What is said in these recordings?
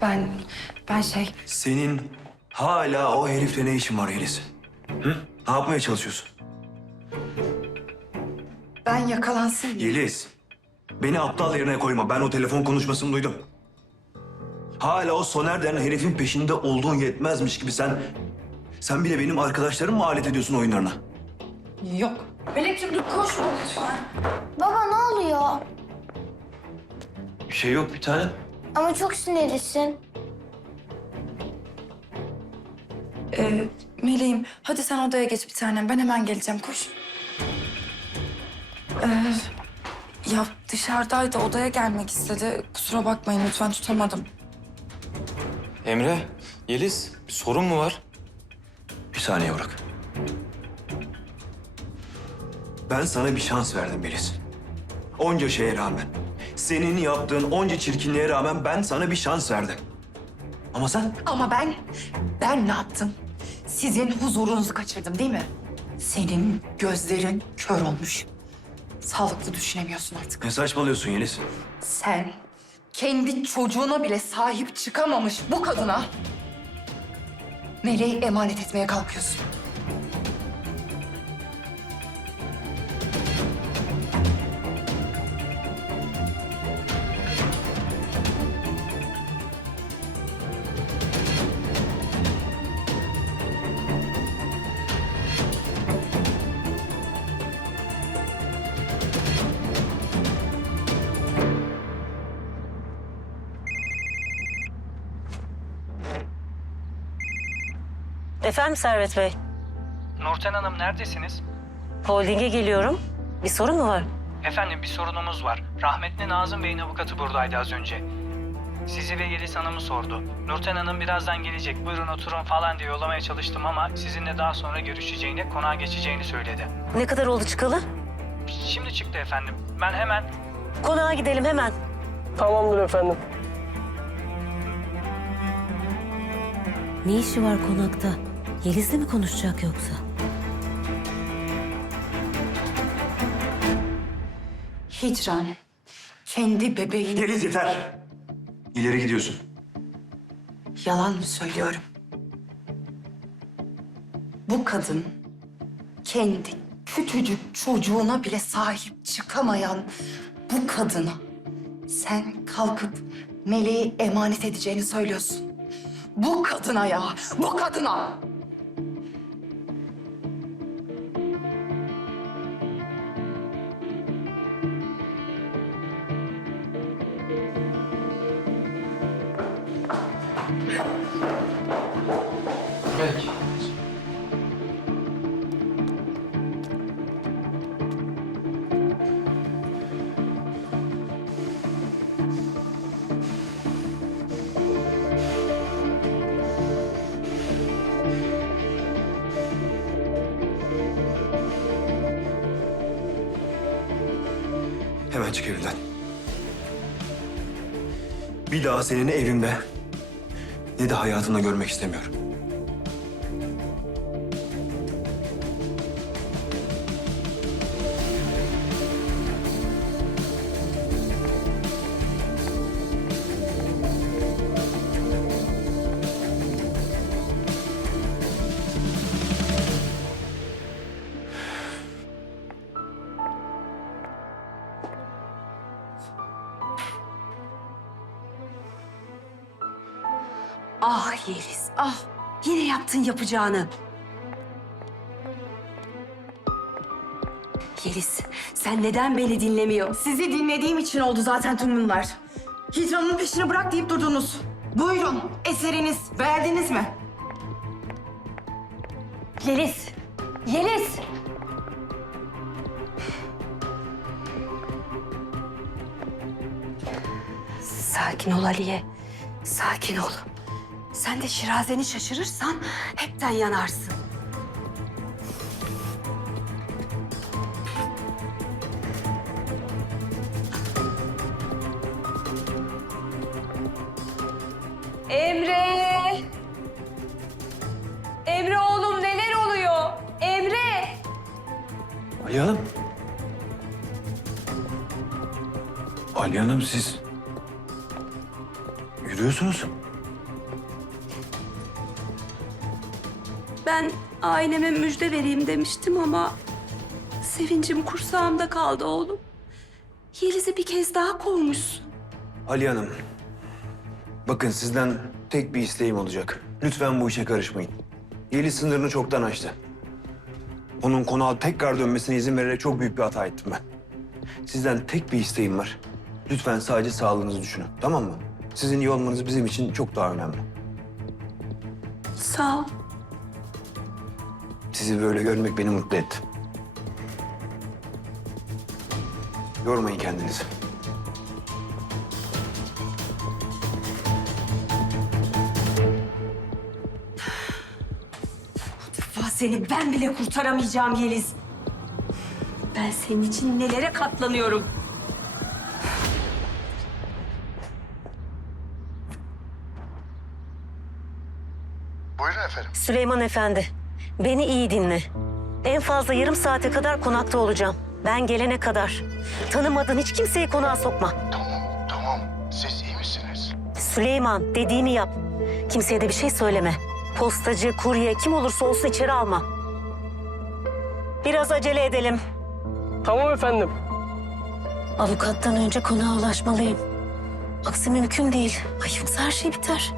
Ben, ben şey... Senin hala o herifle ne işin var Yeliz? Hı? Ne yapmaya çalışıyorsun? Ben yakalansın diye. Yeliz, beni aptal yerine koyma. Ben o telefon konuşmasını duydum. Hala o Soner denen herifin peşinde olduğun yetmezmiş gibi sen... Sen bile benim arkadaşlarımı mı alet ediyorsun oyunlarına? Yok. Melekciğim dur koşma lütfen. Baba ne oluyor? Bir şey yok bir tane. Ama çok sinirlisin. Ee, Meleğim hadi sen odaya geç bir tanem. Ben hemen geleceğim koş. Ee, ya dışarıdaydı odaya gelmek istedi. Kusura bakmayın lütfen tutamadım. Emre, Yeliz bir sorun mu var? Bir saniye bırak. Ben sana bir şans verdim Melis. Onca şeye rağmen, senin yaptığın onca çirkinliğe rağmen ben sana bir şans verdim. Ama sen Ama ben, ben ne yaptım? Sizin huzurunuzu kaçırdım değil mi? Senin gözlerin kör olmuş. Sağlıklı düşünemiyorsun artık. ne saçmalıyorsun Yeliz? Sen kendi çocuğuna bile sahip çıkamamış bu kadına Meleği emanet etmeye kalkıyorsun. Efendim Servet Bey, Nurten Hanım neredesiniz? holdinge geliyorum. Bir sorun mu var? Efendim bir sorunumuz var. Rahmetli Nazım Bey'in avukatı buradaydı az önce. Sizi ve Yeliz Hanım'ı sordu. Nurten Hanım birazdan gelecek. Buyurun oturun falan diye yollamaya çalıştım ama sizinle daha sonra görüşeceğini, konağa geçeceğini söyledi. Ne kadar oldu çıkalı? Şimdi çıktı efendim. Ben hemen Konağa gidelim hemen. Tamamdır efendim. Ne işi var konakta? Yeliz'le mi konuşacak yoksa? Hicran, kendi bebeğini Yeliz yeter. İleri gidiyorsun. yalan mı söylüyorum? Bu kadın kendi küçücük çocuğuna bile sahip çıkamayan bu kadına sen kalkıp meleği emanet edeceğini söylüyorsun. Bu kadına ya, bu kadına. Hemen çık evimden. Bir daha seni ne evimde ne de hayatımda görmek istemiyorum. Yapacağını. Yeliz, sen neden beni dinlemiyor? Sizi dinlediğim için oldu zaten tüm bunlar. Hicran'ın peşini bırak deyip durdunuz. Buyurun, eseriniz. Beğendiniz mi? Yeliz, Yeliz! Sakin ol Aliye, sakin ol. Sen de şirazeni şaşırırsan hepten yanarsın. Emre! Emre oğlum neler oluyor? Emre! Ali Hanım. Ali Hanım siz... Yürüyorsunuz. Ben aileme müjde vereyim demiştim ama... ...sevincim kursağımda kaldı oğlum. Yeliz'i bir kez daha kovmuşsun. Ali Hanım. Bakın sizden tek bir isteğim olacak. Lütfen bu işe karışmayın. Yeliz sınırını çoktan aştı. Onun konağa tekrar dönmesine izin vererek çok büyük bir hata ettim ben. Sizden tek bir isteğim var. Lütfen sadece sağlığınızı düşünün. Tamam mı? Sizin iyi olmanız bizim için çok daha önemli. Sağ ol. Sizi böyle görmek beni mutlu etti. Yormayın kendinizi. Vah seni ben bile kurtaramayacağım Yeliz. Ben senin için nelere katlanıyorum. Süleyman Efendi, beni iyi dinle. En fazla yarım saate kadar konakta olacağım. Ben gelene kadar. Tanımadığın hiç kimseyi konağa sokma. Tamam, tamam. Siz iyi misiniz? Süleyman, dediğimi yap. Kimseye de bir şey söyleme. Postacı, kurye, kim olursa olsun içeri alma. Biraz acele edelim. Tamam efendim. Avukattan önce konağa ulaşmalıyım. Aksi mümkün değil. Ay yoksa her şey biter.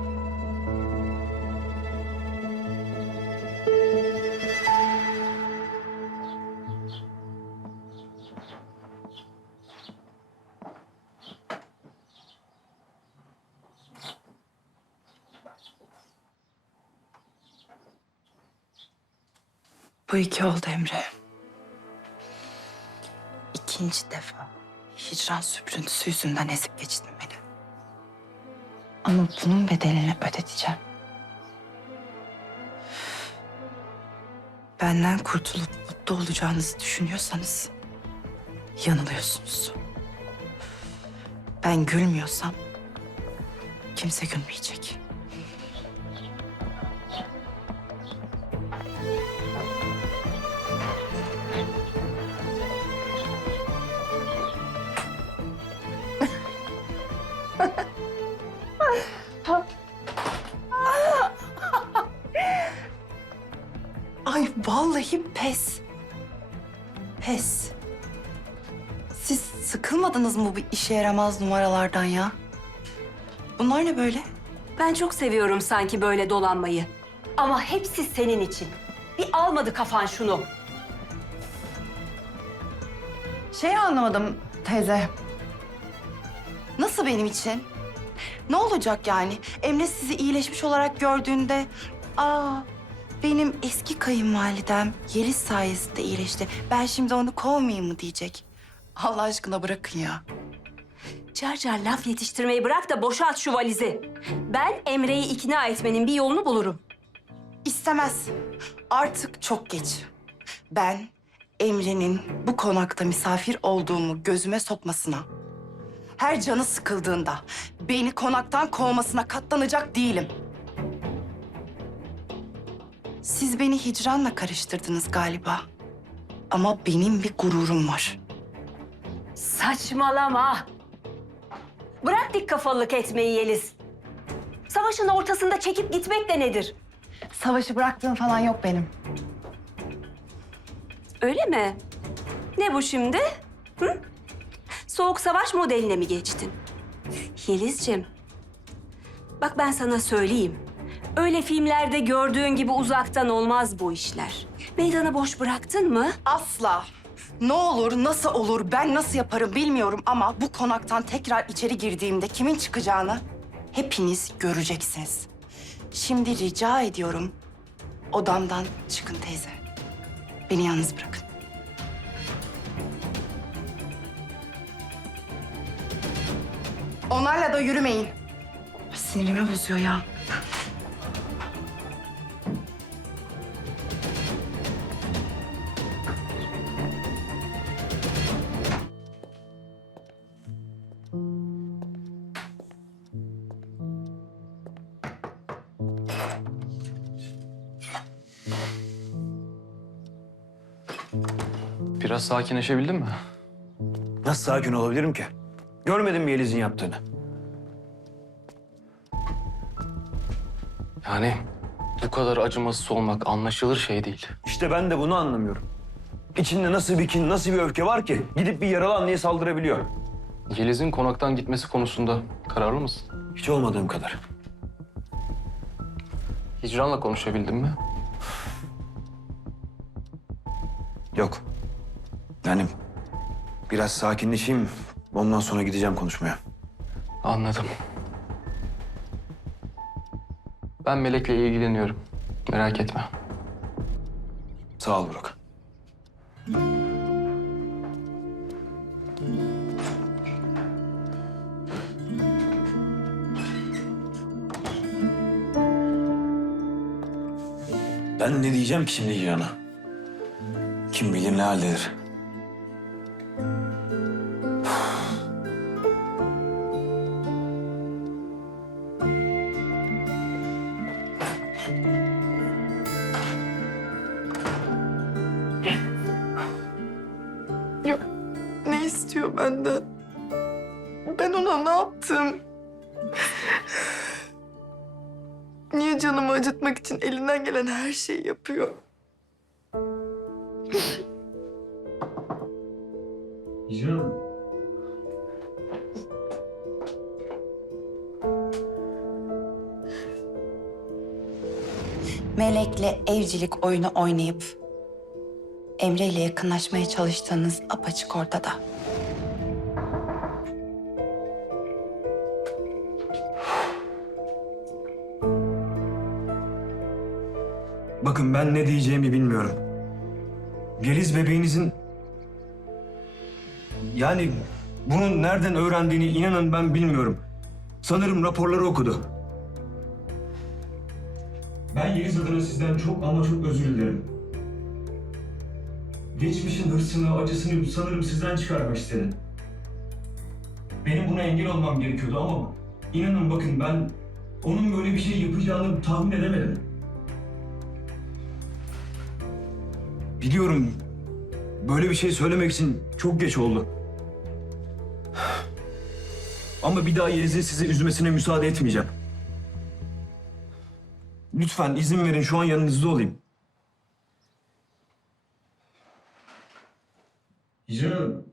Bu iki oldu Emre. İkinci defa hicran süprüntüsü yüzünden ezip geçtin beni. Ama bunun bedelini ödeteceğim. Benden kurtulup mutlu olacağınızı düşünüyorsanız yanılıyorsunuz. Ben gülmüyorsam kimse gülmeyecek. Ay vallahi pes. Pes. Siz sıkılmadınız mı bu işe yaramaz numaralardan ya? Bunlar ne böyle? Ben çok seviyorum sanki böyle dolanmayı. Ama hepsi senin için. Bir almadı kafan şunu. Şey anlamadım teyze. Nasıl benim için? Ne olacak yani? Emre sizi iyileşmiş olarak gördüğünde... Aa, benim eski kayınvalidem Yeliz sayesinde iyileşti. Ben şimdi onu kovmayayım mı diyecek. Allah aşkına bırakın ya. Car car laf yetiştirmeyi bırak da boşalt şu valizi. Ben Emre'yi ikna etmenin bir yolunu bulurum. İstemez. Artık çok geç. Ben Emre'nin bu konakta misafir olduğumu gözüme sokmasına, her canı sıkıldığında beni konaktan kovmasına katlanacak değilim. Siz beni hicranla karıştırdınız galiba. Ama benim bir gururum var. Saçmalama. Bırak dik kafalılık etmeyi Yeliz. Savaşın ortasında çekip gitmek de nedir? Savaşı bıraktığım falan yok benim. Öyle mi? Ne bu şimdi? Hı? Soğuk savaş modeline mi geçtin? Yelizciğim, bak ben sana söyleyeyim. Öyle filmlerde gördüğün gibi uzaktan olmaz bu işler. Meydanı boş bıraktın mı? Asla. Ne olur, nasıl olur, ben nasıl yaparım bilmiyorum ama bu konaktan tekrar içeri girdiğimde kimin çıkacağını hepiniz göreceksiniz. Şimdi rica ediyorum odamdan çıkın teyze. Beni yalnız bırakın. Onlarla da yürümeyin. Sinirimi bozuyor ya. Biraz sakinleşebildin mi? Nasıl sakin olabilirim ki? Görmedin mi Yeliz'in yaptığını? Yani bu kadar acımasız olmak anlaşılır şey değil. İşte ben de bunu anlamıyorum. İçinde nasıl bir kin, nasıl bir öfke var ki gidip bir yaralı anneye saldırabiliyor. Yeliz'in konaktan gitmesi konusunda kararlı mısın? Hiç olmadığım kadar. Hicran'la konuşabildin mi? Yok. Yani biraz sakinleşeyim. Ondan sonra gideceğim konuşmaya. Anladım. Ben Melek'le ilgileniyorum. Merak etme. Sağ ol Burak. Ben ne diyeceğim ki şimdi Cihan'a? Kim bilir ne haldedir. İstiyor benden? Ben ona ne yaptım? Niye canımı acıtmak için elinden gelen her şeyi yapıyor? Cihan. Melek'le evcilik oyunu oynayıp Emre ile yakınlaşmaya çalıştığınız apaçık ortada. Bakın ben ne diyeceğimi bilmiyorum. Geliz bebeğinizin... Yani bunu nereden öğrendiğini inanın ben bilmiyorum. Sanırım raporları okudu. Ben Yeliz adına sizden çok ama çok özür dilerim. Geçmişin hırsını, acısını sanırım sizden çıkarmak istedi. Benim buna engel olmam gerekiyordu ama inanın bakın ben onun böyle bir şey yapacağını tahmin edemedim. Biliyorum. Böyle bir şey söylemek için çok geç oldu. Ama bir daha Yeliz'in sizi üzmesine müsaade etmeyeceğim. Lütfen izin verin şu an yanınızda olayım. Hanım.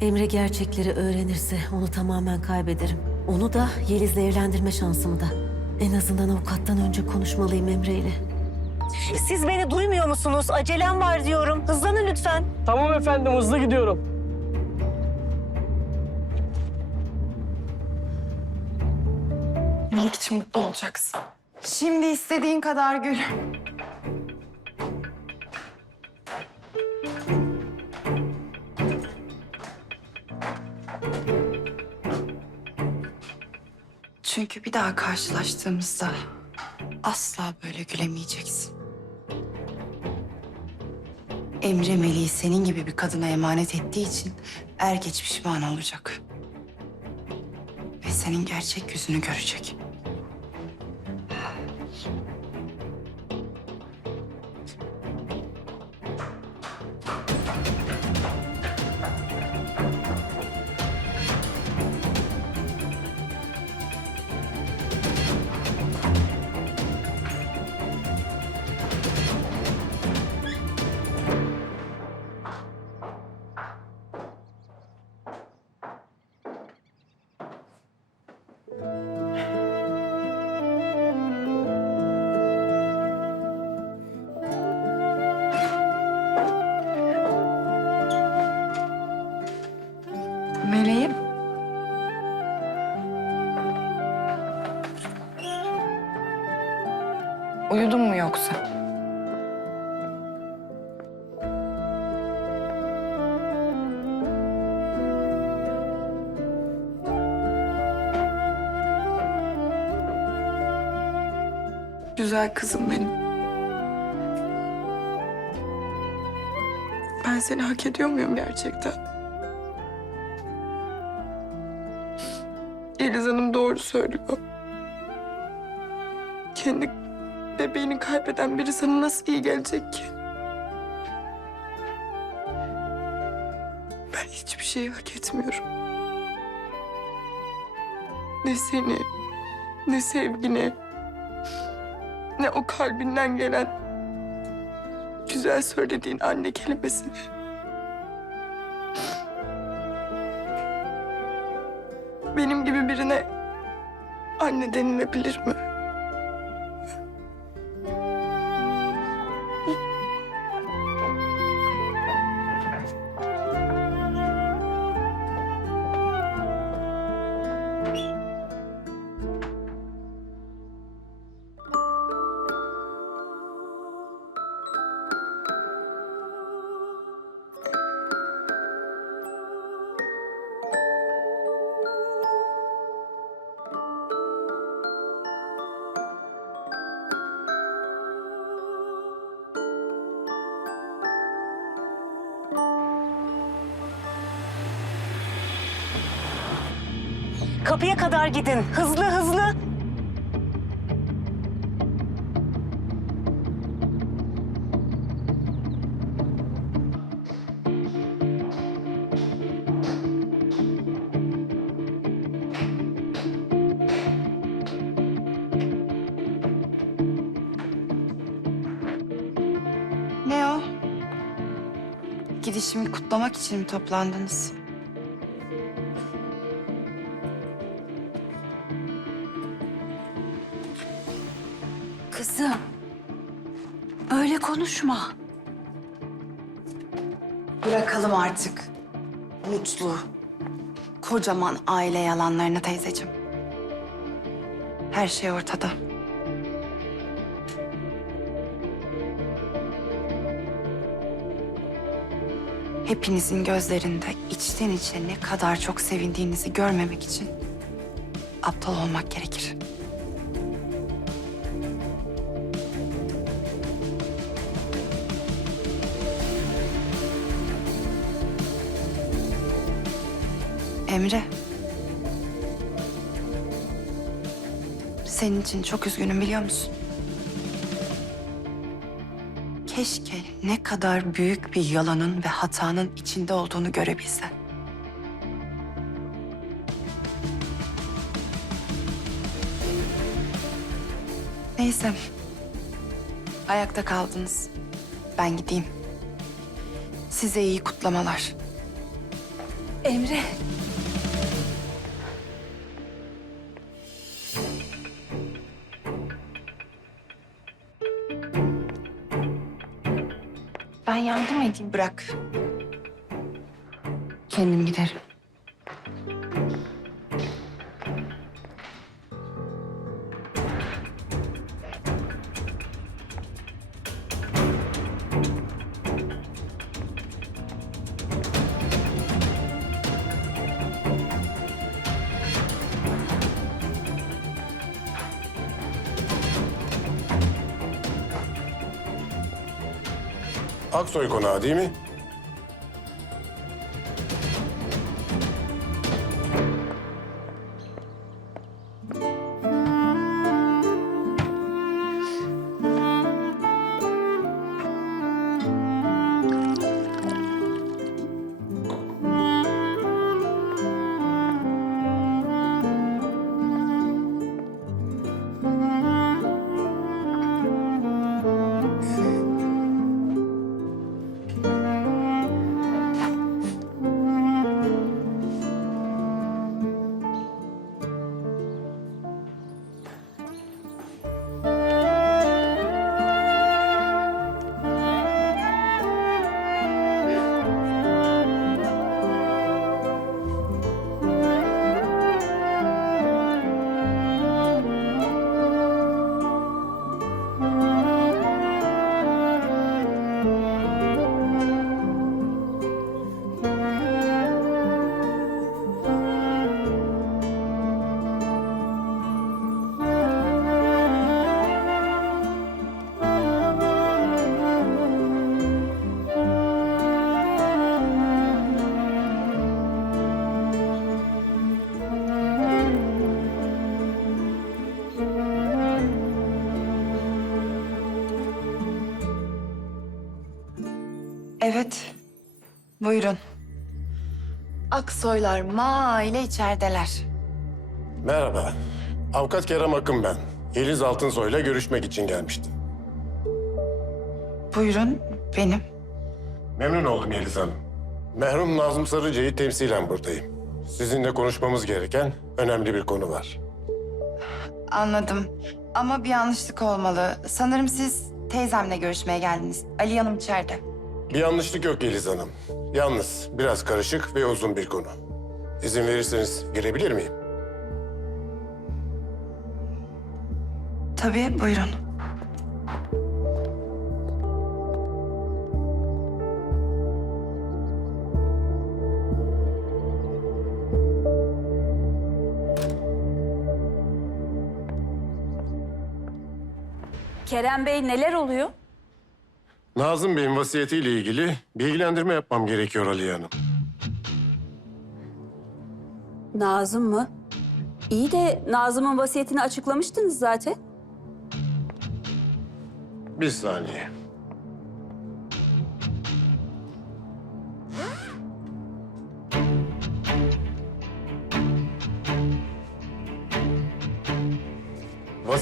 Emre gerçekleri öğrenirse onu tamamen kaybederim. Onu da Yeliz'le evlendirme şansımı da. En azından avukattan önce konuşmalıyım Emre ile. Siz beni duymuyor musunuz? Acelem var diyorum. Hızlanın lütfen. Tamam efendim hızlı gidiyorum. Melek için mutlu olacaksın. Şimdi istediğin kadar gül. Çünkü bir daha karşılaştığımızda asla böyle gülemeyeceksin. Emre Melih'i senin gibi bir kadına emanet ettiği için er geç pişman olacak. Ve senin gerçek yüzünü görecek. Yoksa? Güzel kızım benim. Ben seni hak ediyor muyum gerçekten? Yeliz Hanım doğru söylüyor. Kendi bebeğini kaybeden biri sana nasıl iyi gelecek ki? Ben hiçbir şeyi hak etmiyorum. Ne seni, ne sevgini, ne o kalbinden gelen güzel söylediğin anne kelimesini. Benim gibi birine anne denilebilir mi? Kapıya kadar gidin. Hızlı hızlı. Ne o? Gidişimi kutlamak için mi toplandınız? Kızım, öyle konuşma. Bırakalım artık. Mutlu, kocaman aile yalanlarını teyzeciğim. Her şey ortada. Hepinizin gözlerinde içten içe ne kadar çok sevindiğinizi görmemek için aptal olmak gerekir. Emre. Senin için çok üzgünüm biliyor musun? Keşke ne kadar büyük bir yalanın ve hatanın içinde olduğunu görebilsen. Neyse. Ayakta kaldınız. Ben gideyim. Size iyi kutlamalar. Emre. Edeyim. Bırak. Kendim giderim. Aksoy konağı değil mi? Buyurun. Aksoylar ma ile içerideler. Merhaba. Avukat Kerem Akın ben. Yeliz Altınsoy'la görüşmek için gelmiştim. Buyurun, benim. Memnun oldum Yeliz Hanım. Merhum Nazım Sarıcı'yı temsilen buradayım. Sizinle konuşmamız gereken önemli bir konu var. Anladım. Ama bir yanlışlık olmalı. Sanırım siz teyzemle görüşmeye geldiniz. Ali Hanım içeride. Bir yanlışlık yok Yeliz Hanım. Yalnız biraz karışık ve uzun bir konu. İzin verirseniz girebilir miyim? Tabii, buyurun. Kerem Bey neler oluyor? Nazım Bey'in vasiyetiyle ilgili bilgilendirme yapmam gerekiyor Aliye Hanım. Nazım mı? İyi de Nazım'ın vasiyetini açıklamıştınız zaten. Bir saniye.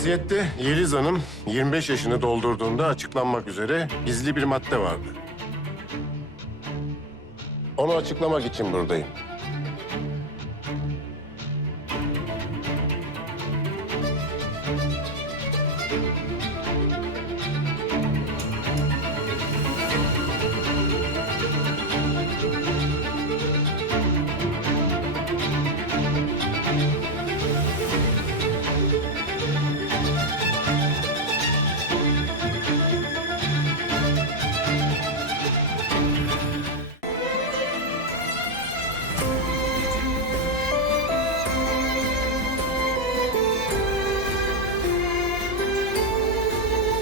Vasiyette Yeliz Hanım 25 yaşını doldurduğunda açıklanmak üzere gizli bir madde vardı. Onu açıklamak için buradayım.